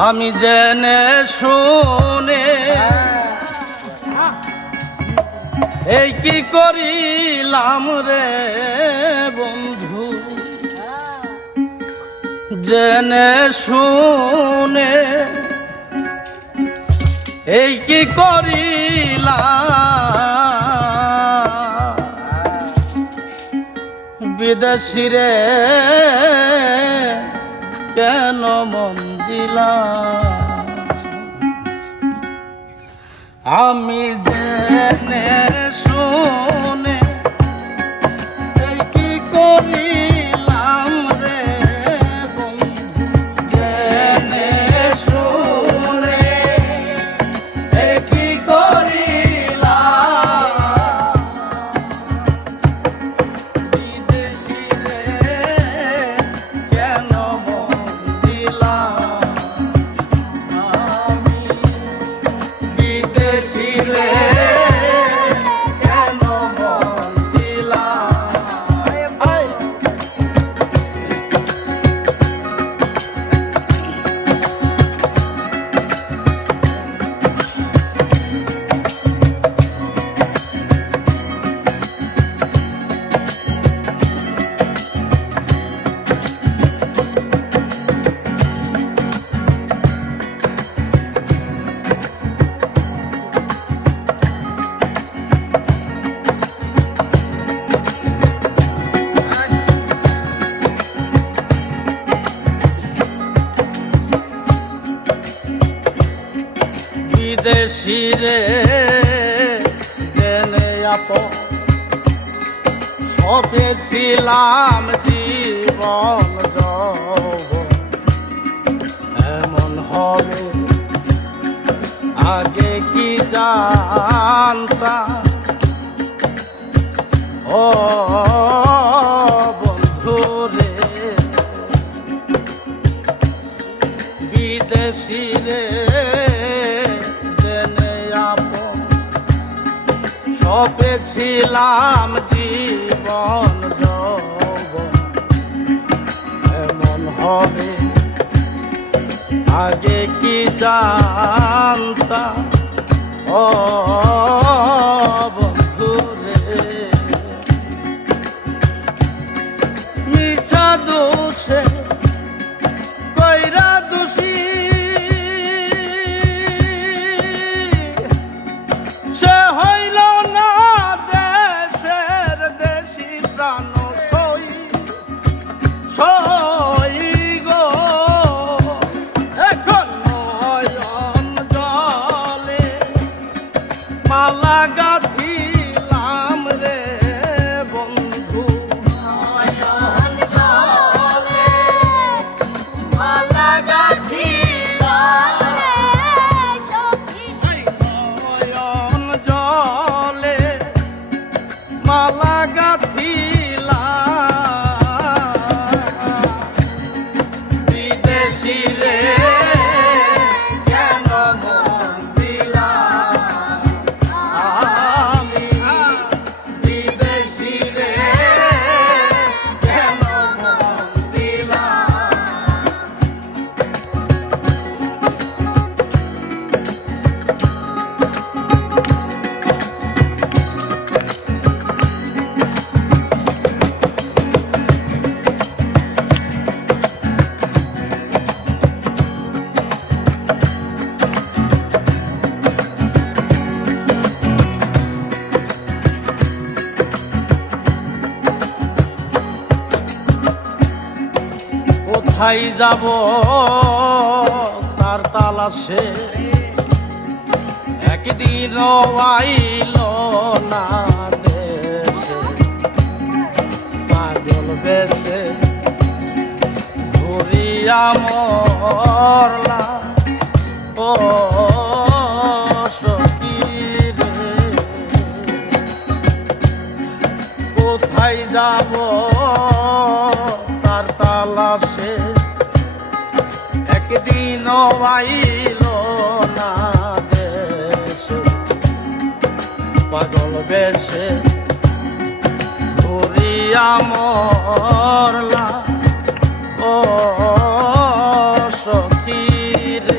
আমি জেনে শুনে এই কি করিলাম রে বন্ধু, জেনে শুনে এই কি করিলাম, বিদেশিরে কেন মন দিলাম। আমি জেনে শুনে এই কি করিলাম রে বন্ধু, জেনে শুনে এই কি করিলাম, বিদেশিরে কেন মন দিলাম। আমি বিদেশিরে কেন মন দিলাম। বিদেশিরে জেনে আপন সপেছিলাম জীবন যৌবন, এমন হবে আগে কি জানতাম। ও বন্ধুরে বিদেশিরে সপেছিলাম জীবন যৌবন, এমন হবে আগে কি জানতাম। ও বন্ধুরে মিছা দোষে কইরা দোষী সে হইল না দেশের দেশি প্রাণ সই সই গো। এখন নয়ন জলে মালা গাঁথিলাম রে বন্ধু, নয়ন জলে মালা গাঁথিলাম রে সখী, নয়ন জলে মালা গাঁথিলাম, বিদেশিরে কেন মন দিলাম। আমি বিদেশিরে কেন মন দিলাম। কোথায় যাব তার তালাশে, একদিন আইল না দেশে, পাগল বেশে ঘুরিয়া মরলা। ও সখী রে কোথায় যাব তার তালাশে, একদিন আইল না দেশে, পাগল বেশে ঘুরিয়া মরলা। ও সখী রে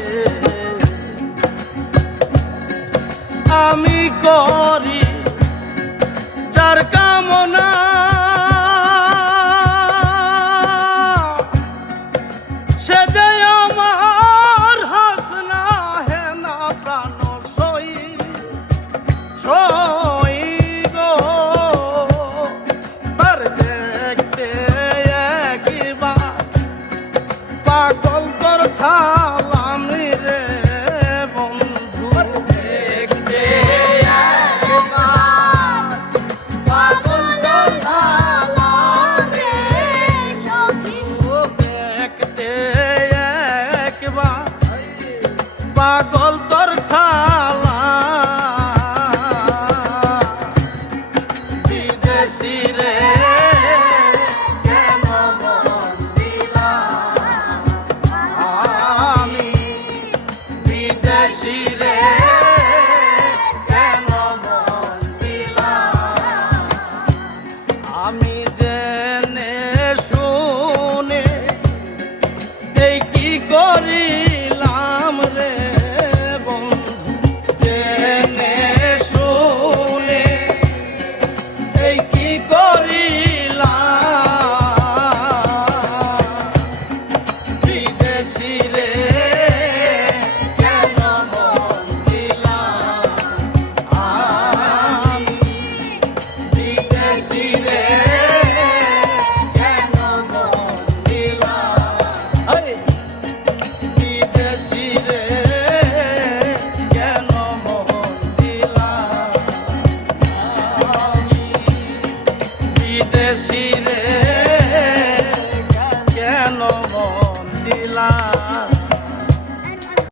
পাগল তোর ছালা বিদেশি রে কেন মন দিলাম আমি বিদেশি রে কেন মন দিলাম আমি জেনে শুনে এই কি করিলাম রে বন্ধু জেনে শুনে এই কি করিলাম বিদেশি রে কেন মন দিলাম আমি বিদেশি রে কেন মন দিলাম বিদেশি রে